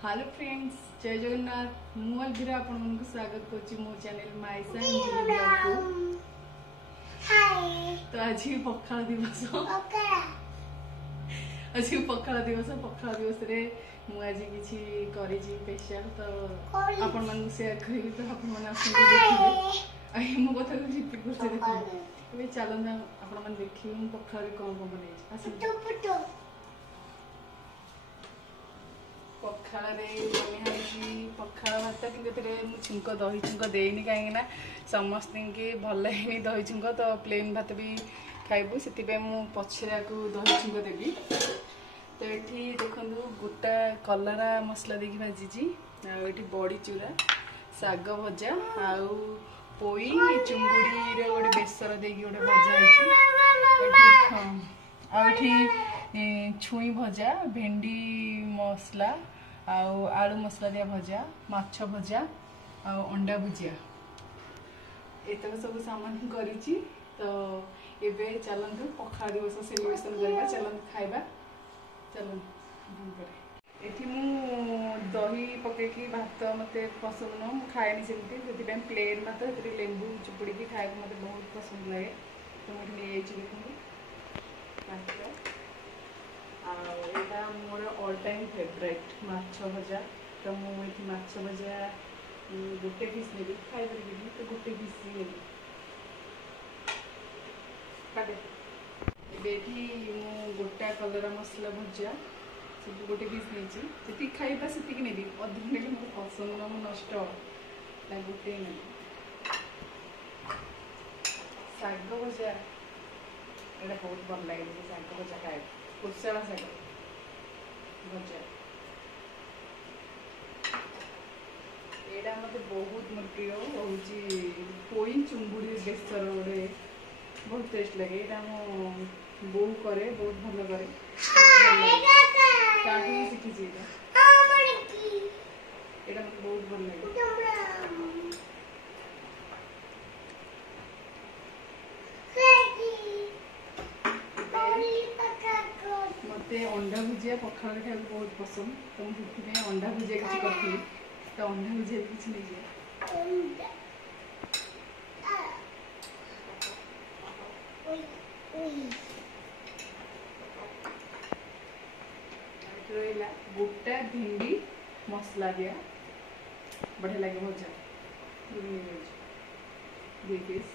Hello friends, जय जगन्नाथ। मु अलभिरा आपण मन को स्वागत करछि मो चैनल माइसा को। तो आज पखाल दिवस पखाल दिवस रे मु आज किछि करि छी स्पेशल तो आपण मन शेयर करिवि तो आपण मन आसन देखिबे। आई मो कथा को रिपीट करते देखिबे। एबे चलो ना आपण मन देखिबे मु पखाल रे कोन कोन बनै छी। आसन पखाल पखाल भात कि छुंक दही छुंक देनी कहीं समस्त के भल है दही छुंक तो प्लेन भात भी खाइबू से पछरा को दही छुंक देवी। तो ये देखो गोटा कलरा मसला देखिए भाजी ये बड़ी चूरा शाग भजा आउ पोई चुंगुड़ी गोटे बेसर दे गोटे भजा आठी छुई भजा भेंडी मसला आलू मसला दिया भजा माछ भजा अंडा भुजिया एतक सब सामान करी। तो एबे चलतु पखाल दिवस सेलिब्रेशन करवा। चलतु खाइबा। चलतु एठी मु दही पकईकी भात मत पसंद नुह मु खाएनी सेमती से प्लेन भात से लेंबू चुपुड़ी खाए मत बहुत पसंद लगे। तो मुझे नहीं देखो आटा मोर ऑल टाइम फेवरेट माछ भजा। तो मुझे माछ भजा गोटे पीस ने खाई पारि तो गोटे पीस ने गोटा कलरा मसला भजा सब गोटे पीस नहीं खाइबा से ने अधिक ने मोर पसंद न नष्ट गोटे ने शाग भजा ये बहुत भल लगे शाग भजा खाए कुशला शाग भजा यहाँ मत बहुत मोर प्रिय हूँ पोई चुंगुड़ी बेसर गोटे बहुत टेस्ट लगे। यहाँ मो बो करे बहुत भल करे शिखी यहाँ मत बहुत भल लगे। मते अंडा भुजिया पखाल खाया बहुत पसंद। तो मुझे अंडा भुजिया किसी करी तो अंडा भुजिया किसी नहीं रहा गोटा भिंडी मसला दिया बढ़िया लगे भजा दुई पीस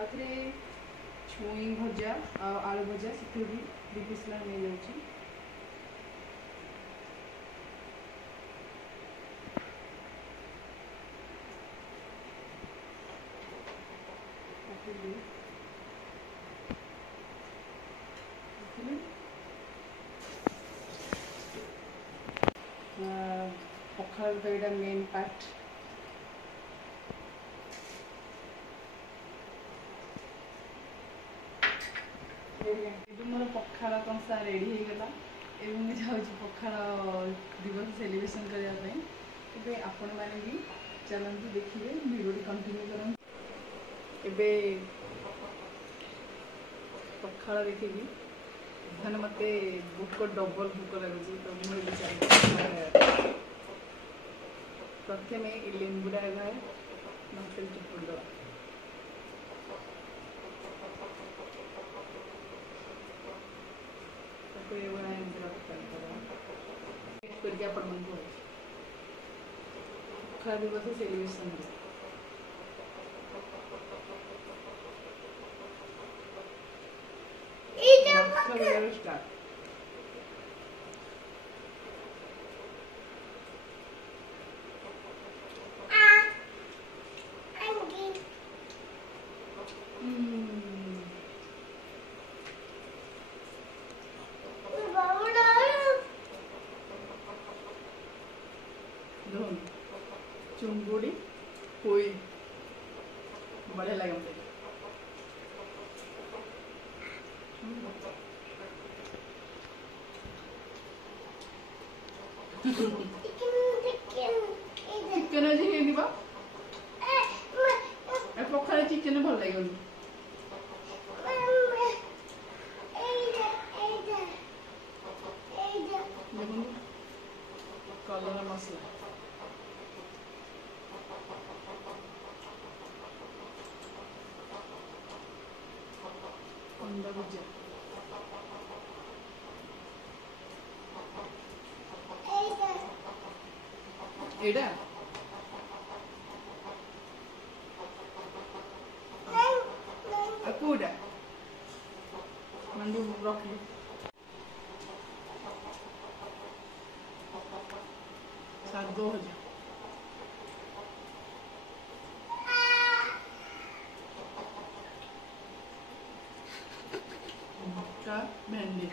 आखिर छुई भजा आलू भजा से भी दुई पीस नहीं जाऊँ। पखाल तो यहाँ मेन पार्ट मोर पखाल कंसा रेडी हो गला एवं जाऊँ पखाल दिवस सेलिब्रेशन करने आपण मैंने भी चलते देखिए वीडियो कंटिन्यू कर। पखाल देखी मैंने मत भोक डबल भोक लगुच। तो मुझे प्रथम लेंबुड़ा गाए मत चुपुड़ दवा पखाल दिवस सेलिब्रेशन स्टार्ट। चुंगुड़ी पोई बढ़िया लगे मुझे। चिकेन आज पखाल चिकेन भल लगे ମସଲା ଅଣ୍ଡା ଭୁଜିଆ ଏଇଟା ଆଉ କୋଉଟା ମାନେ ରଖିଲି ଶାଗ ଭଜା ଭେଣ୍ଡି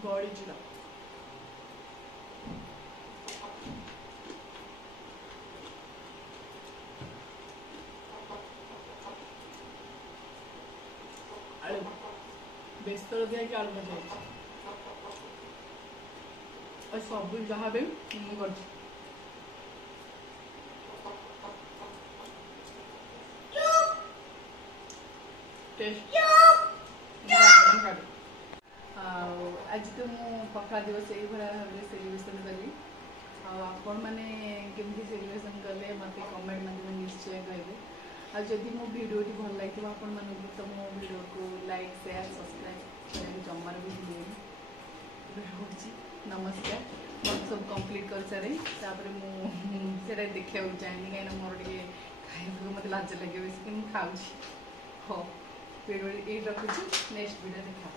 बड़ी चूड़ा आलू बेसर दिया आलू भजा और सब जहाँ भी कर टेस्ट आज तो मु पखा दिवस यही भाव सेलिब्रेशन कली आपण मैंने केमती सेलिब्रेशन कले मत कमेंट माध्यम निश्चय कहे आदि मो भिडियो भल लगे आपण मानक तो मो भिडियो को लाइक शेयर सब्सक्राइब करने जमार भी भूलि नमस्कार मैं सब कंप्लीट कर सारे मुझे देखा चाहिए कहीं मोर टे खाइबा मत लाज लगे बेस कि खाऊँ हाँ भिडियो ये रखुच्छी नेक्स्ट भिडियो देखा।